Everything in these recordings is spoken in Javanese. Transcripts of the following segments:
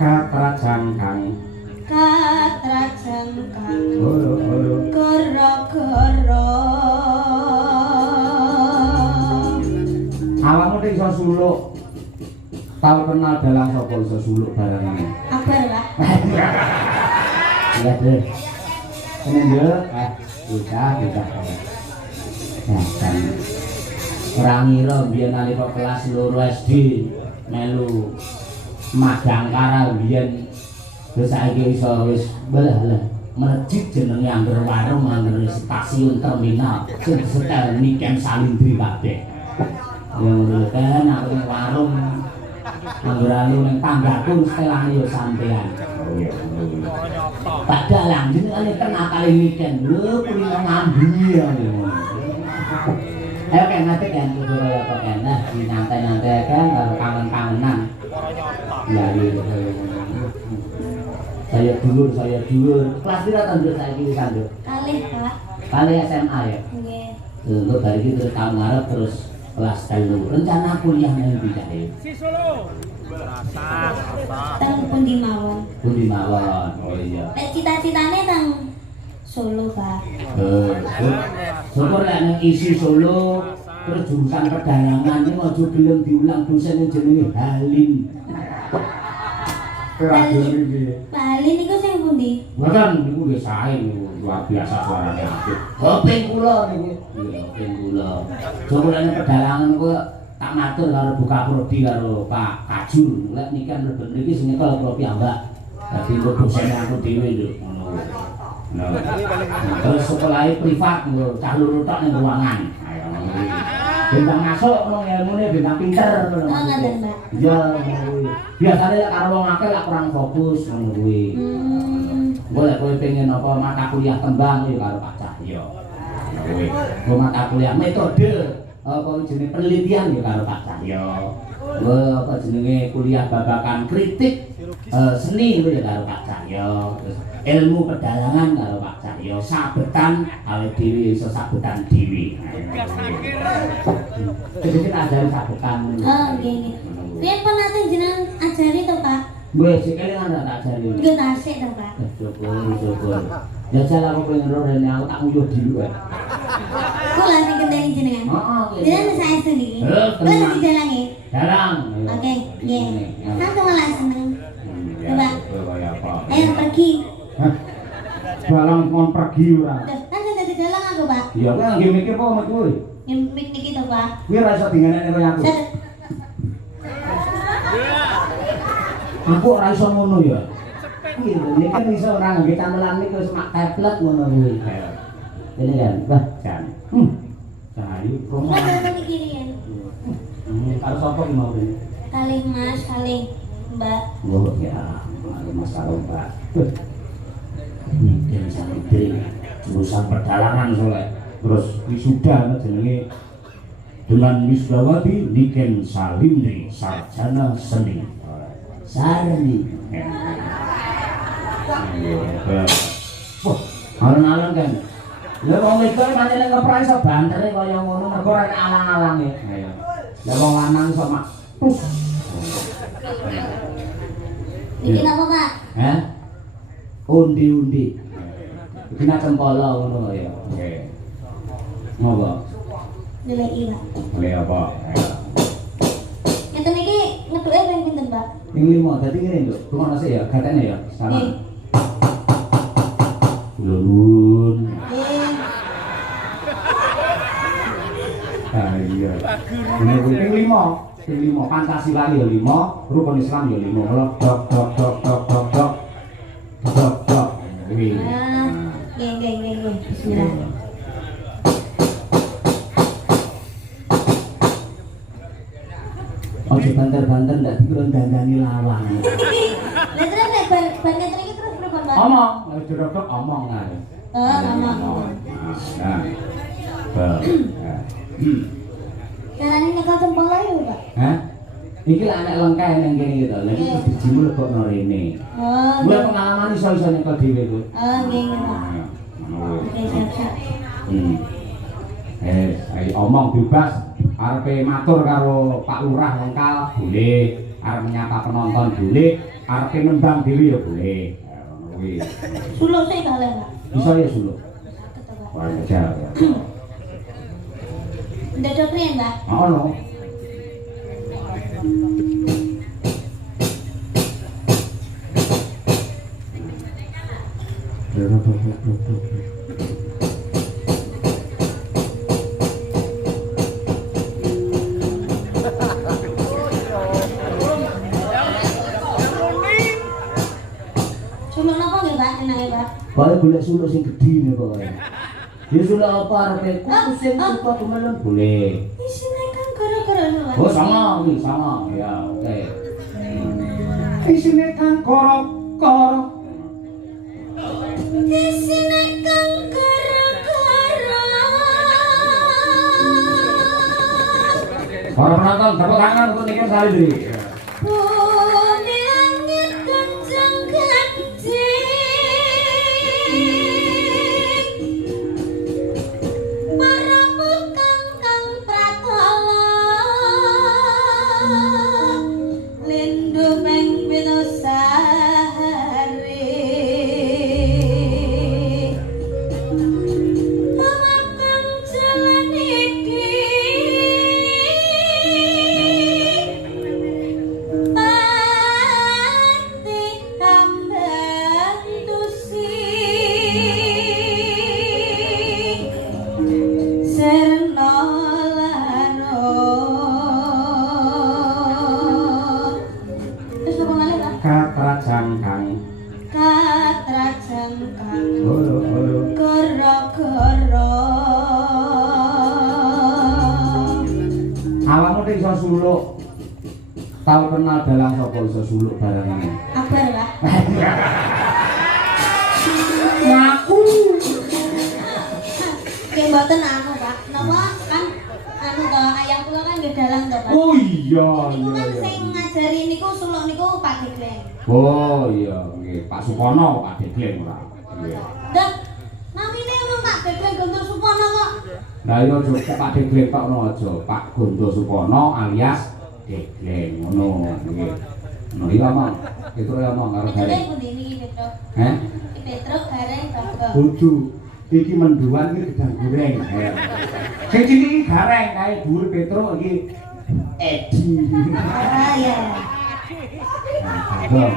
katrajang kang gara-gara awakmu nek iso suluk tau kenal dalang sapa iso suluk barang ini Akbar lah iya deh kene yo bisa nah kan ora ngira biyen nalika kelas 2 SD melu magang karo biyen terus saiki iso wis belah melejit jenenge angger warung angger stasiun terminal sing setel Niken Salindri kabeh yang kan aku ning warung angger alu ning tanggaku setelane yo sampean padahal lanjut ale kena kali Niken lho kulino ngambi ya ayo kan nanti kan kudu ya kok enak nyantai-nyantai kan karo kangen-kangenan ya iya saya dulur kelas pira ta nduk saiki wis anduk kalih Pak kali SMA ya nggih untuk dari itu terus tahun ngarep terus kelas 3 rencana kuliah nang ndi kae si Solo teng pundi mawon oh iya cita-citane teng Solo Pak syukur lek nang isi Solo terus jurusan perdagangan iki aja gelem diulang dosen jenenge Halim Bali niku sing pundi? Mboten niku nggih sae niku luar biasa suarane apik. Kuping kula niku. Iya, kuping kula. Jogolane pedalangan niku tak matur karo buka prodi karo Pak Kajur. Lek niki kan mlebet mriki sing nyekel kula piyambak. Dadi kok dosen aku dhewe lho ngono. Nah. Terus sekolahe privat lho, cah loro tok ning ruangan. Ayo ngono. Bintang masuk ngono ilmune bintang pinter ngono. Oh ngoten, Mbak. Iya, biasane lek karo wong akeh lek kurang fokus ngono kuwi. Golek kowe pengen apa mata kuliah tembang ya karo Pak Cahyo. Kuwi. Kowe mata kuliah metode apa jenenge penelitian ya karo Pak Cahyo. Apa jenenge kuliah babakan kritik seni itu ya karo Pak Cahyo. Terus ilmu pedalangan karo Pak Cahyo, sabetan awake dhewe iso sabetan dhewe. Jadi kita ajari sabetan. Oh nggih nggih. Piye penate jenengan ajari to Pak? Wes sekali ndak tak ajari. Nggih tasik to Pak. Syukur. Ya salah aku pengen ro rene aku tak nguyuh dulu wae. Kula sing kendani jenengan. Heeh. Jenengan saestu niki. Kula lagi dalange. Dalang. Oke, nggih. Nanti malah seneng. Coba. Kaya apa? Ayo pergi. Hah? Dalang kon pergi ora. Kan sing dadi dalang aku, Pak. Iya, kowe nggih mikir apa mek kowe? Nyempik niki to, Pak. Kowe ora iso dingenekne kaya aku. Aku ora iso ngono ya. Kuwi iki kan iso ora ngangge camelan niku wis mak tablet ngono kuwi. Ini kan, wah, jan. Cahayu rumah. Kan niki riyen. Karo sapa ki mau ini? Kalih Mas, kalih Mbak. Oh ya, Mas karo Mbak. Niken Salindri jurusan pedalangan soleh. Terus wisuda jenenge dengan wisudawati Niken Salindri sarjana seni. Sarni. Wah, alon-alon kan. Lha wong wedok pancen ngeprai iso bantere kaya ngono mergo ora alang-alange. Ayo. Lah wong lanang iso mak tus. Niki napa, Pak? Hah? Undi-undi. Kena cempala ngono ya. Oke. Ngopo? Deleki, Pak. Oleh apa? Ngeten iki ngeduke ping pinten, Pak? Ping 5, dadi ngene lho. Rungono sik ya, gatene ya. Salah. Nggih. Lurun. Nggih. Ah iya. Ini ping 5. Ping 5 Pancasila ya 5, rukun Islam ya 5. Dok dok dok dok dok dok dok. Dok dok. Kuwi. Nggih. Bismillah. Ojo banter-banter ndak dikira dandani lawang. Lah terus nek ban ngeten iki terus berapa, Pak? Omong, dok omong ae. Oh, ngomong. Nah. Carane nyekel cempala ya, Pak? Hah? Iki lah anak lengkah nang kene iki to. Lah iki bijimu lebokno rene. Oh. Gue pengalaman iso-iso nyekel dhewe kuwi. Oh, nggih, Pak. Oke, siap-siap. Ayo omong bebas. Arepe matur karo Pak Lurah lengkal boleh. arep menyapa penonton boleh, arep nembang dhewe ya boleh. Kuwi. Suluk sih kalih, Pak. Bisa ya suluk. Saged to, Pak. Wah, jajal. Ndedok riyen, Pak. Ono. Suluk napa nggih, Pak? Enake, Pak? Boleh golek suluk sing gedhi nih pokoke. Ya suluk apa arepe kuku sing suka kemelem boleh. Isine kan gara-gara lho, Pak. Oh sama, ini sama. Ya, oke. Isine kang korok-korok. Isine kan gara-gara. Para penonton, tepuk tangan untuk Niki Sari. Bumi langit kencang-kencing. Para bukang kang pratala. Lindu meng Winosari. Mamakang jalan iki. Pati kambang tusi serna laro. Wis apa malih, Pak? Katrajangkang. Katrajangkang Halo. gara-gara. Awakmu nek iso suluk. Tahu kenal dalang sapa iso suluk barang ini. Akbar, Pak. Ngaku. Nggih mboten anu, Pak. Napa kan anu to ayam kula kan nggih dalang to, Pak. Oh iya, Niku iya. kan iya. sing ngajari niku suluk niku Pak Degleng. Oh iya, nggih. Pak Supono, Pak Degleng ora. Iya. Dah, namine urung Pak Degleng Gontor Supono kok. Lah iya aja Pak Degleng tok ono aja. Pak Gondo Supono alias Degleng ngono nggih. No iya Mang. Itu ya Mang karo Petruk gareng. pundi niki Petruk? Heh? Iki Petruk gareng Bagong. Bojo. Iki menduan iki gedang goreng. Sing cilik iki gareng kae dhuwur Petruk iki Edi. Ah iya. Gong.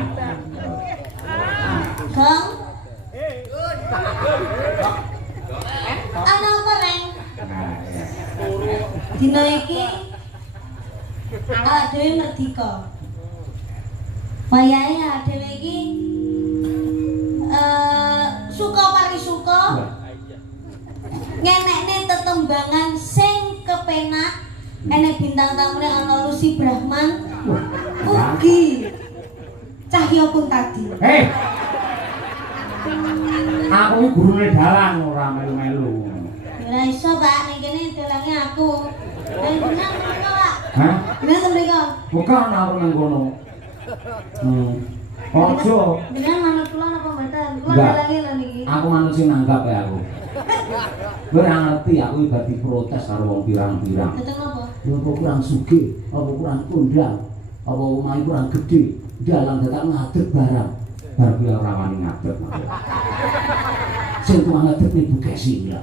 Gong. Ana apa, Reng? Nah, ya. Dina iki awak dhewe merdika. Wayahe awak dhewe iki suka parisuka ngenekne tetembangan sing kepenak. Enek bintang tamune ana Lucy Brahman. Ugi Cahya Kuntadi. Hei. Aku iki gurune dalang ora melu-melu. Ora iso, Pak, ning kene dalange aku. Nek bener mriko, Pak. Hah? Bener to mriko? Bukan aku nang kono. Ojo. Bener manut kula napa mboten? Kula Enggak. dalange lho niki. Aku manut sing nanggap ya aku. Kowe ora ngerti aku ibadi protes karo wong pirang-pirang. Mboten napa? Yo apa kurang sugih, apa kurang kondang, apa omahe kurang gede, dalang dadak ngadeg barang. Bar kuwi ora wani ngadeg. Sing tuwa ngadeg niku Gesi ya.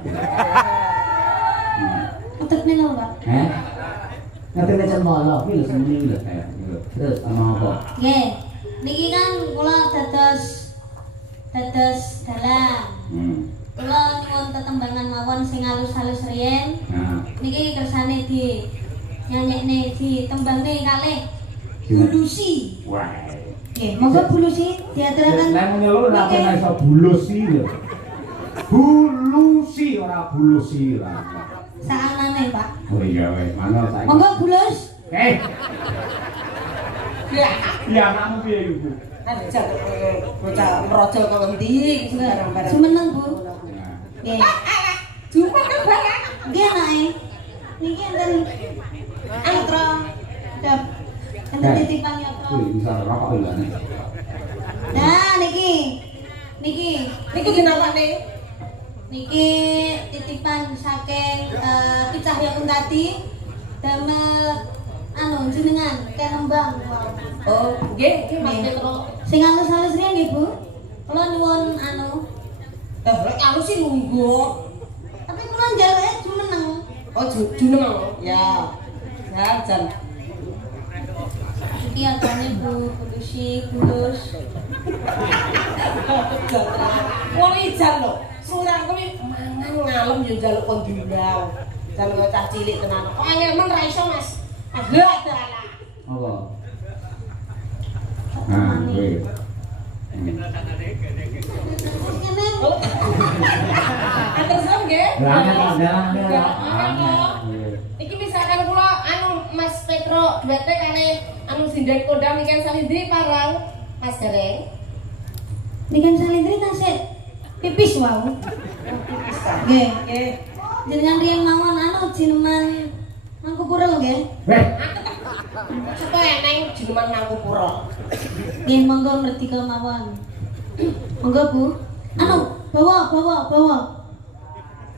Utekne lho, Pak. Ngadeg nek molo iki lho semene lho. Terus ana apa? Nggih. Niki kan kula dados dalang. Kula nyuwun tetembangan mawon sing halus-halus riyen. Nah, Niki kersane di nyanyekne di tembangne kalih Bulusi. wah. Nggih, monggo Bulusi diaturaken. Nek muni lho ora kena iso bulusi lho. Bulusi ora bulusi lah. Saanane, Pak. Oh iya weh, mana saiki. Monggo Bulus. Ya anakmu piye iku? Ajak bocah meraja kok endi barang-barang. Semeneng, Bu. Nah, Nggih. Jumpa kan barang. Nggih, Nake. Niki enten yatra. Dap. Enten titipan yatra. kuwi bisa rokok lho nek. Nah, niki. Niki. Niku dinamane Niki titipan saking Ki Cahya Kuntadi damel anu jenengan kenembang wow. Oh, nggih, Mas Petro. Sing halus-halus riyen nggih Bu. Kula nyuwun anu. Lek alus sih nunggu. Tapi kula njaluke jumeneng. Oh, juneng. Ya. Ya, jan. Iki atane Bu, kudusi kulus. Wong ijan lho. Surang kuwi mangan ngalem yo njaluk kon diundang. Jan kok cah cilik tenan. Kok angel men ra iso, Mas. Agak dalah. Apa? Nah, kuwi. Terus nggih? Iki misalkan kula anu Mas Petro duwete kane anu sinden kondang ikan salindri parang Mas Gareng. Nikan salindri tasik pipis wau. Nggih. Nggih. Jenengan riyen mawon anu jineman Mangkupura lho nggih. Sapa eneng jineman Mangkupura. Nggih monggo merdeka mawon. Monggo Bu. Anu, bawa.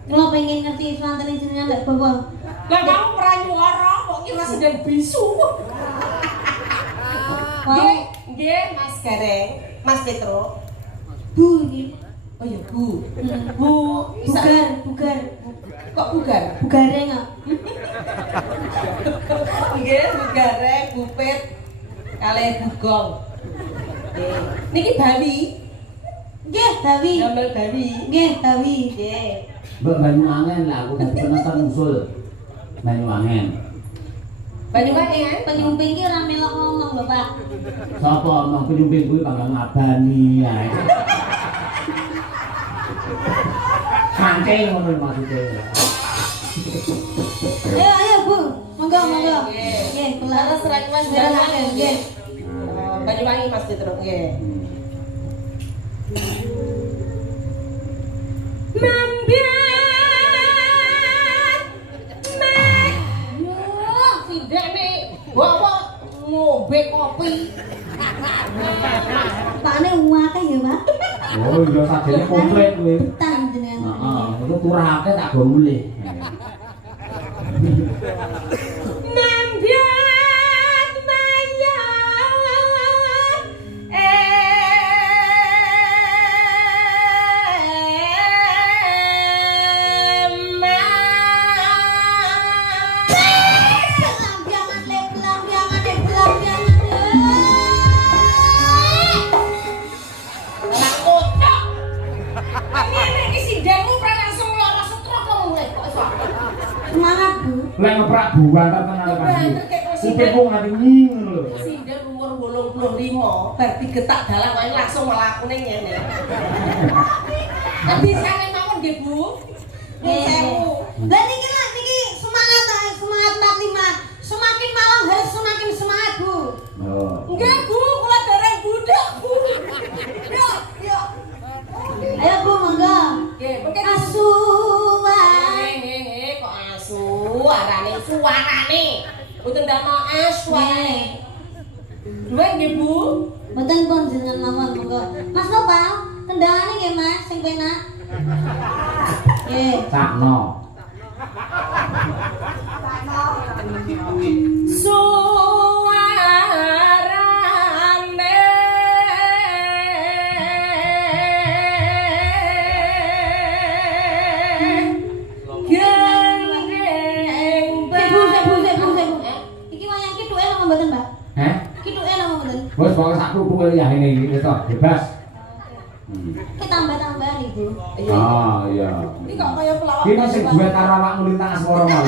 Kalau pengen ngerti swanten jenengan lek bawa. Lah kamu pranyuwara kok kira sinden bisu. Nggih, Mas Gareng, Mas Petro. Bu iki. Oh ya, Bu. Bugar. Kok bugar? Bugareng kok. Nggih, bugareng, bupet, kalih bugong. Nggih. Niki Bawi. Nggih, Bawi. Gamel Bawi. Nggih, Bawi. Nggih. Mbak Banyuwangen lah, aku dadi penonton usul. Banyuwangen. Banyuwangen. Penyumping ki ora melok ngomong lho, Pak. Sapa omong penyumping kuwi panggang ngabani ae. Saking ngono maksude. Ayo Bu, monggo. Nggih. Nggih, Laras kelar rak Mas Banyuwangen. Banyuwangen. Nggih. Banyuwangi Mas Petro. Nggih. Ngombe kopi. Pakne akeh ya, Pak. Oh, iya sajene komplit kuwi. Betang jenengan. Heeh, itu kurake tak go mulih. Semangat Bu. Lek ngeprak buan tenan kan. Kupingku nganti nying lho. Sinden umur 85 bar digetak dalan wae langsung mlakune ngene. Tapi sakene mawon nggih Bu. Sewu. Lah niki semangat 45. Semakin malam harus semakin semangat Bu. Oh. Nggih Bu, kula dereng budak Bu. Yo. Ayo Bu, monggo. Nggih, mengke Asuhan. kok asu arane suarane. Mboten ndama suarane. Duwe nggih Bu. Mboten pun jenengan mawon monggo. Mas Nopal, kendangane nggih Mas sing penak. Nggih. Sakno. Suarane Iki wayang kithuke napa mboten, Mbak? Heh? Kithuke napa mboten? Wes pokoke sak kuku ya ini iki to, bebas. Ki tambah-tambah Ibu. Ah, iya. Iki kok kaya pelawak. Iki sing duwe karo awakmu lintang asmara mau.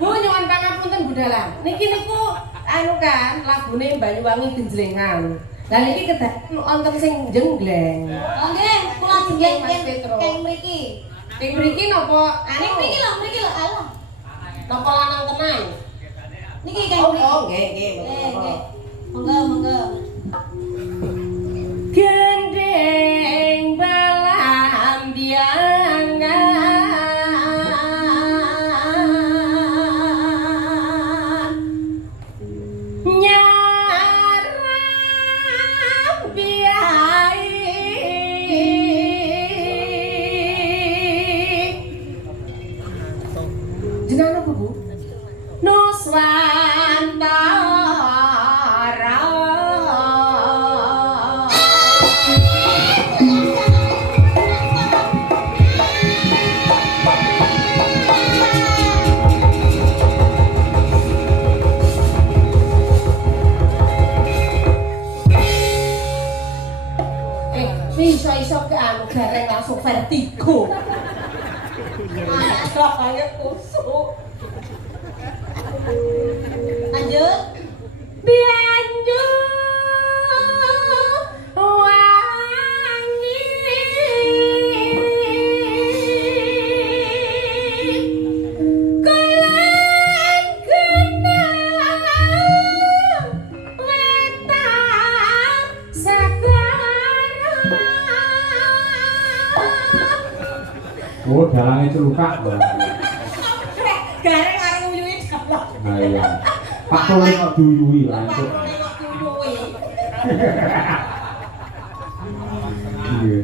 Bu nyuwun pangapunten Budalah. Niki niku anu kan lagune Banyuwangi Genjlengan. Lah niki kedah wonten sing jenggleng. Oh nggih, kula jeneng Mas Petro. keng mriki. Ning mriki napa Ning mriki lho, alah. napa lanang tenan? Niki keng Oh, mriki. nggih. Nggih. Monggo. Gendeng belambiangan nyarang biai jenengan apa Bu? iso ke anu gareng langsung vertigo. Rasanya kusuk. Lanjut. Bianju wangi kulan kenang wetan sekarang. Oh, dalangnya celukak. Gareng arep nguyuhi dalang. Nah, iya. Pak Tole kok duyui lah itu. Iya.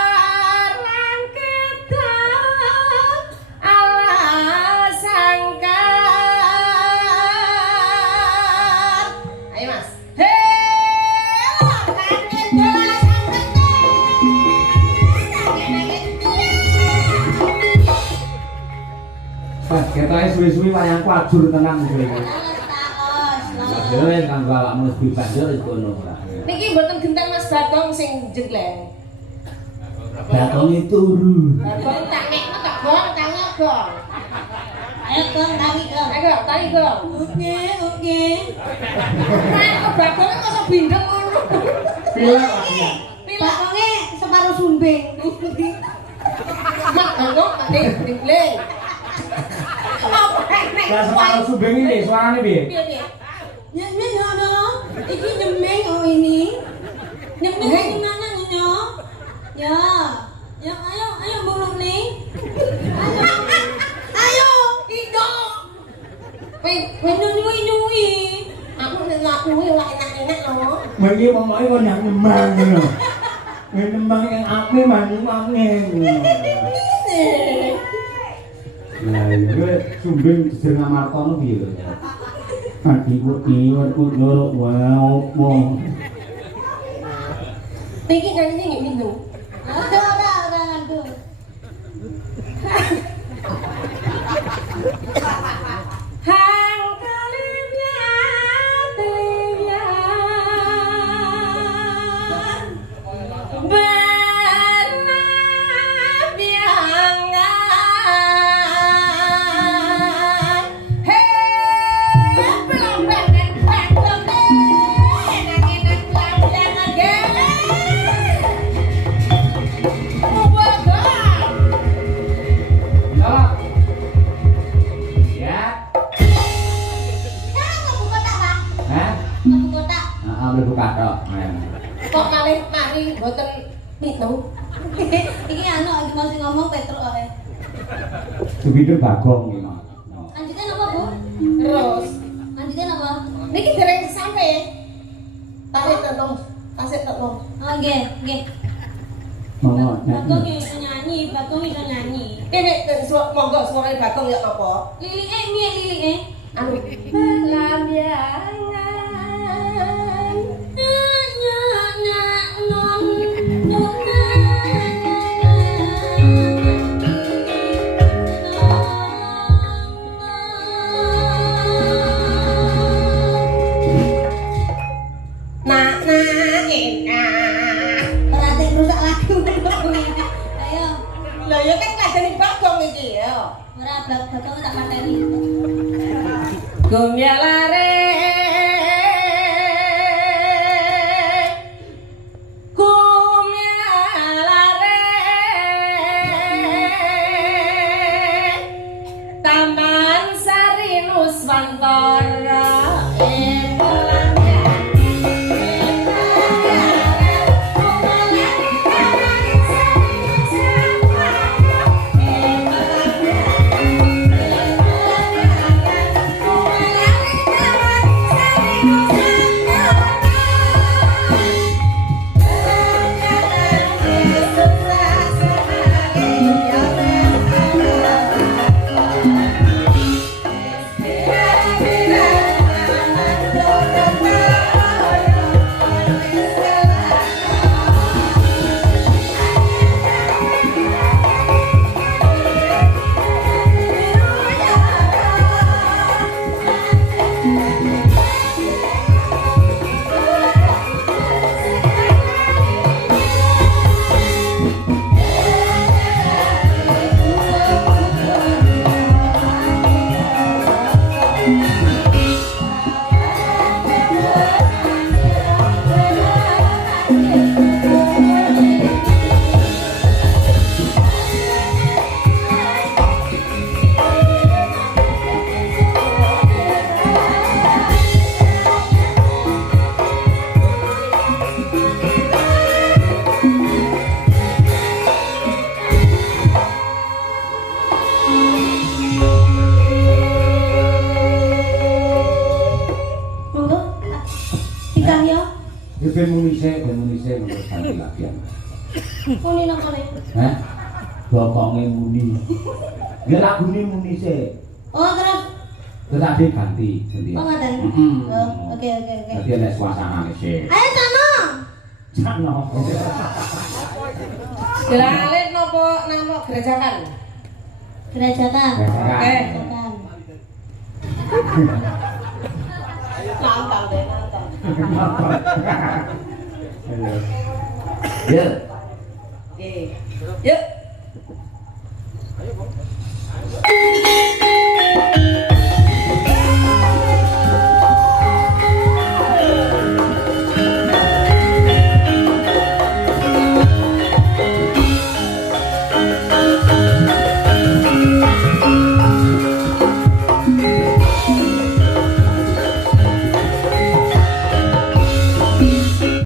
Larang ketan ala sangkar. Ayo Mas. Hei, larang ketan ala Pas ketoke suwi-suwi wayangku ajur tenang kuwi. Taos. Dhewe kanggo awakmu lebih banjur wis kono ora. Niki mboten genteng Mas Bagong sing jenggleng. Bakonge turu. Bagong tak nekno tak gong tangi gong. Ayo Gong, tangi Gong. Ayo tangi gong. Oke. Nah, Bagong kok bindeng ngono. Pilek lagi. Bakongnya separuh sumbing. Mak Bagong mati jenggleng. Apa nek? Lah separuh subeng iki suarane piye? Piye? Nyemeng dong. Iki nyemeng oh ini. Nyemeng gimana nyonya? Ya. Ya ayo bulung nih. Ayo, ido. Nyui. Aku nek kuwi ora enak-enak lho. Wingi pokoke kok nang nembang ngono. Nembang yang ame manyu-ame ngono. Nah, iya sumbing jeneng Martono piye to? Adi kok kiwet kok loro wae opo. Niki nyanyi nggih minum. Ora ngantuk. Hang kalian mlebu kathok. Kok mari mboten minum. Iki anu iki mau sing ngomong Petruk ae. Subidur Bagong iki, Mas. Lanjutnya apa, Bu? Terus Lanjutnya apa? niki dereng sampe. Tasik tetong. Oh, nggih. Monggo Bagong nyanyi. iso nyanyi, Bagong iso nyanyi. Ini monggo suara Bagong ya apa? Lilike piye lilike? Anu lamyangan Berarti rusak lagu. Ayo. lah ya kan ngajeni Bagong iki ya. Ora Bagong tak materi. Gumyalare Taman Sari Nuswantara Nikah ya? Ya ben muni sik ganti latihan. Muni nang kene. Hah? Bokonge muni. Ya lagune muni sik. Oh, terus Terus ade ganti. oh ngoten. Heeh. Oh, oke. Dadi nek suasanane sik. Ayo sono. Jano. Geralit nopo nama gerajakan? Kerajaan. Oke. Kerajaan. Nantang deh, nantang. Ya. Oke. Yuk.